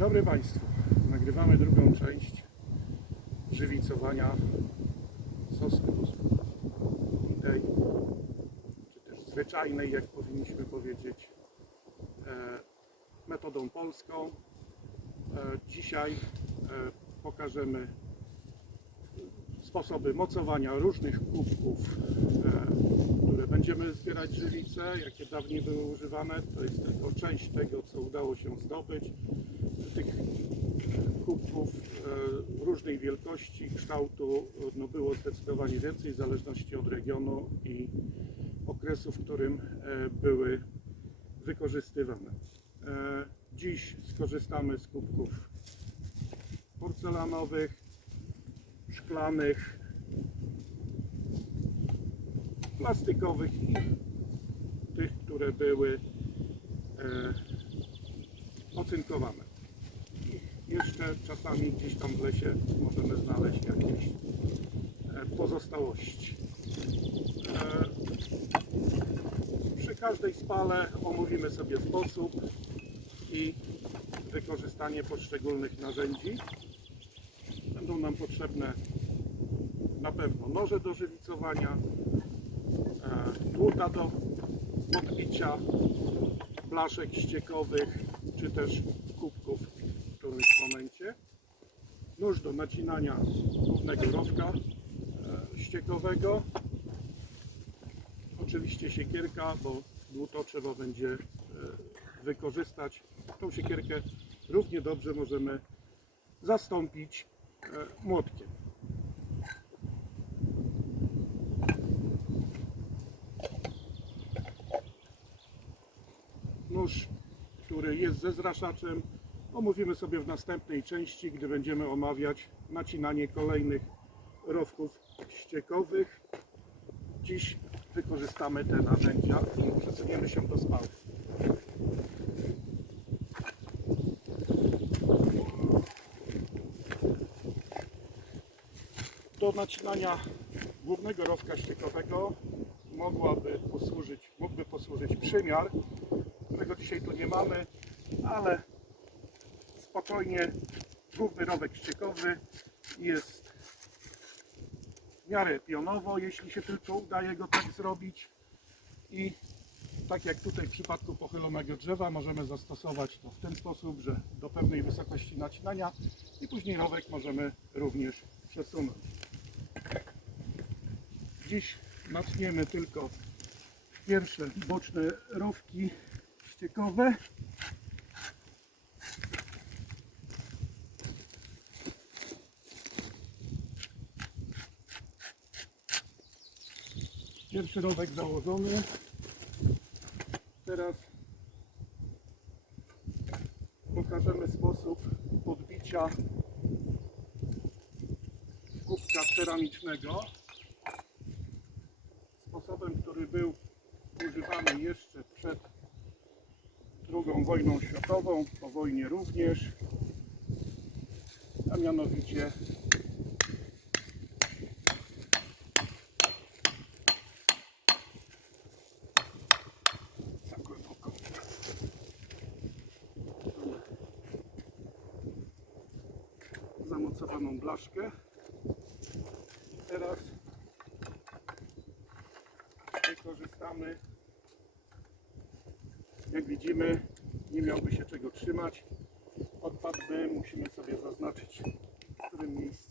dobry Państwu. Nagrywamy drugą część żywicowania sosny pospolitej, czy też zwyczajnej, jak powinniśmy powiedzieć, e, metodą polską. E, Dzisiaj e, pokażemy sposoby mocowania różnych kubków, które będziemy zbierać żywice, jakie dawniej były używane. To jest tylko część tego, co udało się zdobyć. Kubków e, różnej wielkości, kształtu no było zdecydowanie więcej w zależności od regionu i okresu, w którym e, były wykorzystywane. E, Dziś skorzystamy z kubków porcelanowych, szklanych, plastikowych i tych, które były e, ocynkowane. Jeszcze czasami gdzieś tam w lesie możemy znaleźć jakieś e, pozostałości. E, przy każdej spale omówimy sobie sposób i wykorzystanie poszczególnych narzędzi. Będą nam potrzebne na pewno noże do żywicowania, e, dłuta do podbicia blaszek ściekowych, czy też kubków w którymś momencie, nóż do nacinania głównego rowka e, ściekowego, oczywiście siekierka, bo dłuto trzeba będzie e, wykorzystać. Tą siekierkę równie dobrze możemy zastąpić e, młotkiem. Nóż, który jest ze zraszaczem, omówimy sobie w następnej części, gdy będziemy omawiać nacinanie kolejnych rowków ściekowych. Dziś wykorzystamy te narzędzia i przesuniemy się do spały. Do nacinania głównego rowka ściekowego mogłaby posłużyć, mógłby posłużyć przymiar, którego dzisiaj tu nie mamy, ale spokojnie główny rowek ściekowy jest w miarę pionowo, jeśli się tylko udaje go tak zrobić i tak jak tutaj w przypadku pochylonego drzewa możemy zastosować to w ten sposób, że do pewnej wysokości nacinania i później rowek możemy również przesunąć. Dziś natniemy tylko pierwsze boczne rowki ściekowe. Pierwszy rowek założony. Teraz pokażemy sposób podbicia kubka ceramicznego sposobem, który był używany jeszcze przed II wojną światową, po wojnie również, a mianowicie za głęboko. I teraz wykorzystamy. Jak widzimy nie miałby się czego trzymać. Odpadłby, musimy sobie zaznaczyć w którym miejscu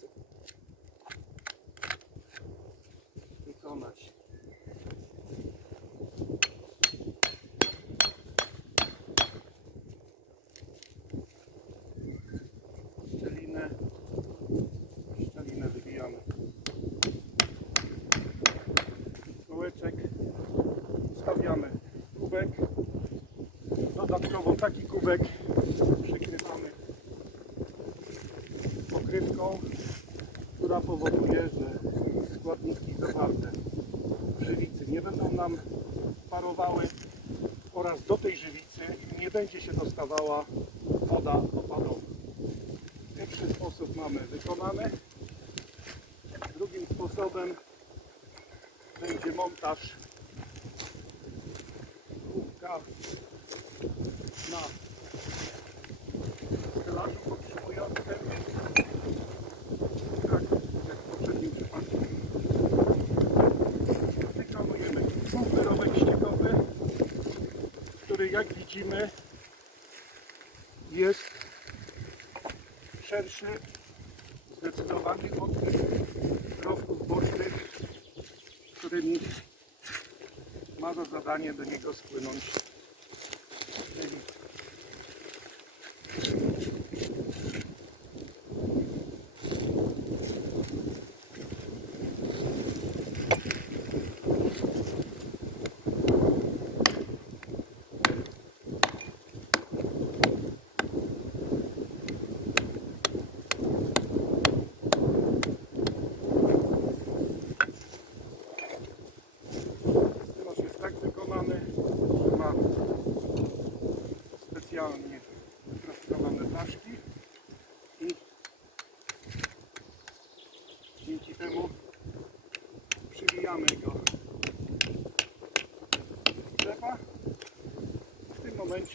taki kubek przykrywamy pokrywką która powoduje, że składniki zawarte w żywicy nie będą nam parowały oraz do tej żywicy nie będzie się dostawała woda opadowa. Pierwszy sposób mamy wykonany. Drugim sposobem będzie montaż kubka na pszczelarzy potrzebującym tak jak w poprzednim przypadku wykonujemy ściekowy który jak widzimy jest szerszy zdecydowany od rowków bocznych którymi ma za zadanie do niego spłynąć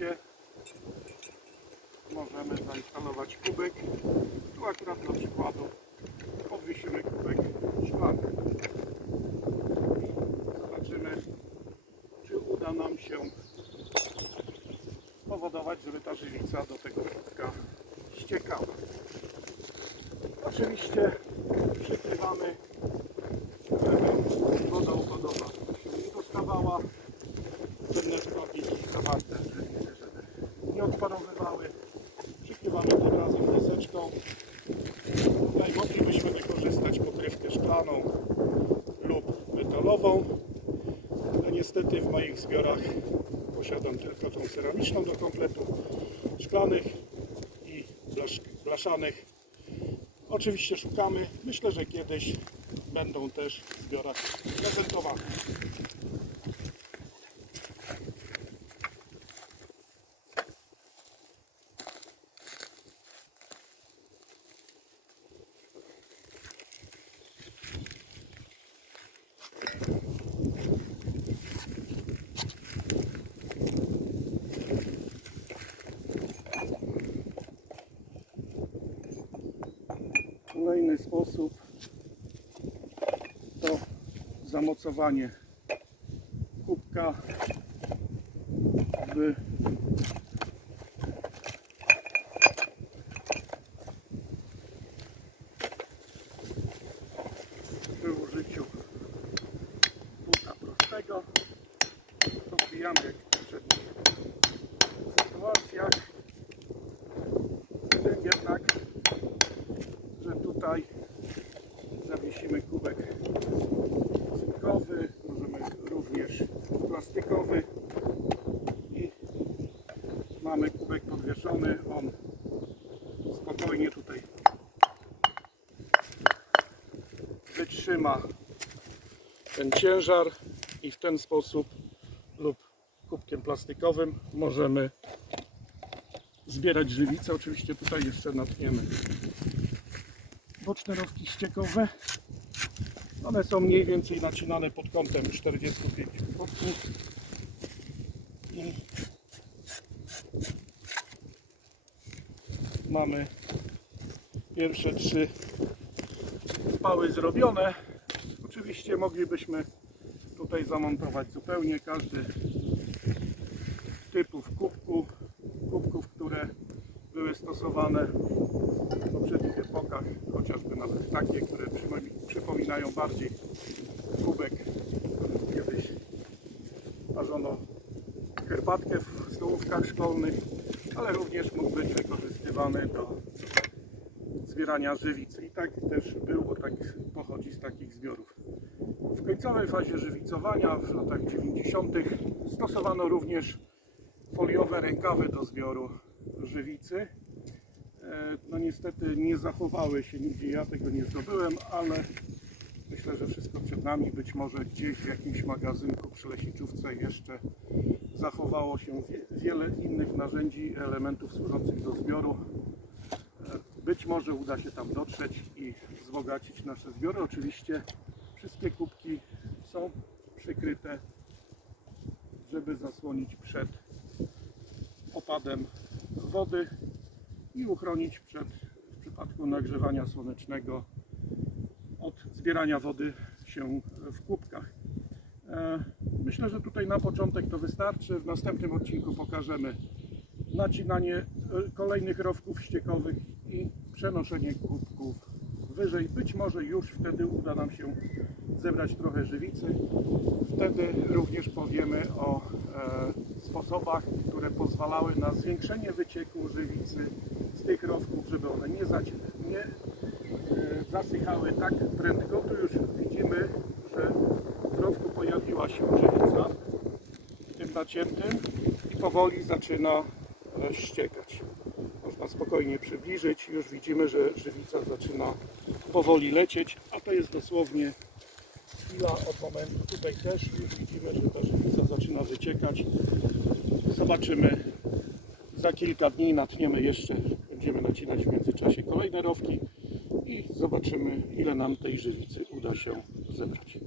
momencie możemy zainstalować kubek. Tu akurat dla przykładu podwiesimy kubek szklany. Zobaczymy, czy uda nam się spowodować, żeby ta żywica do tego kubka ściekała. Oczywiście przykrywamy, żeby woda opadowa się nie dostawała. Pewne składniki zawarte w żywicy, żeby nie odparowywały. Przykrywamy tym razem deseczką. Tutaj moglibyśmy wykorzystać pokrywkę szklaną lub metalową. No niestety w moich zbiorach posiadam tylko tą ceramiczną do kompletu szklanych i blasz, blaszanych. Oczywiście szukamy. Myślę, że kiedyś będą też w zbiorach prezentowane. Kolejny sposób to zamocowanie kubka w przy użyciu buta prostego to wbijamy jak w poprzednich sytuacjach z tym jednak że tutaj zawiesimy kubek cynkowy, możemy również plastikowy i mamy kubek podwieszony, on spokojnie tutaj wytrzyma ten ciężar i w ten sposób lub kubkiem plastikowym możemy zbierać żywicę. Oczywiście tutaj jeszcze natniemy boczne rowki ściekowe. One są mniej więcej nacinane pod kątem 45 stopni. I mamy pierwsze trzy pały zrobione. Oczywiście moglibyśmy tutaj zamontować zupełnie każdy typów kubków, kubków, które były stosowane w poprzednich epokach, chociażby nawet takie, które przypomi- przypominają bardziej kubek, którym kiedyś parzono herbatkę w stołówkach szkolnych, ale również mógł być wykorzystywany do zbierania żywicy. I tak też było, tak pochodzi z takich zbiorów. W końcowej fazie żywicowania w latach 90. stosowano również foliowe rękawy do zbioru żywicy. E, No niestety nie zachowały się nigdzie, ja tego nie zdobyłem, ale myślę, że wszystko przed nami. Być może gdzieś w jakimś magazynku przy leśniczówce jeszcze zachowało się wie- wiele innych narzędzi, elementów służących do zbioru. E, Być może uda się tam dotrzeć i wzbogacić nasze zbiory. Oczywiście wszystkie kubki są przykryte, żeby zasłonić przed opadem wody i uchronić przed w przypadku nagrzewania słonecznego od zbierania wody się w kubkach. E, myślę, że tutaj na początek to wystarczy. W następnym odcinku pokażemy nacinanie e, kolejnych rowków ściekowych i przenoszenie kubków wyżej. Być może już wtedy uda nam się zebrać trochę żywicy. Wtedy również powiemy o e, sposobach, które pozwalały na zwiększenie wycieku żywicy z tych rowków, żeby one nie, zaci- nie e, zasychały tak prędko. Tu już widzimy, że w rowku pojawiła się żywica w tym naciętym i powoli zaczyna e, ściekać. Spokojnie przybliżyć. Już widzimy, że żywica zaczyna powoli lecieć, a to jest dosłownie chwila od momentu. Tutaj też już widzimy, że ta żywica zaczyna wyciekać. Zobaczymy za kilka dni natniemy jeszcze, będziemy nacinać w międzyczasie kolejne rowki i zobaczymy ile nam tej żywicy uda się zebrać.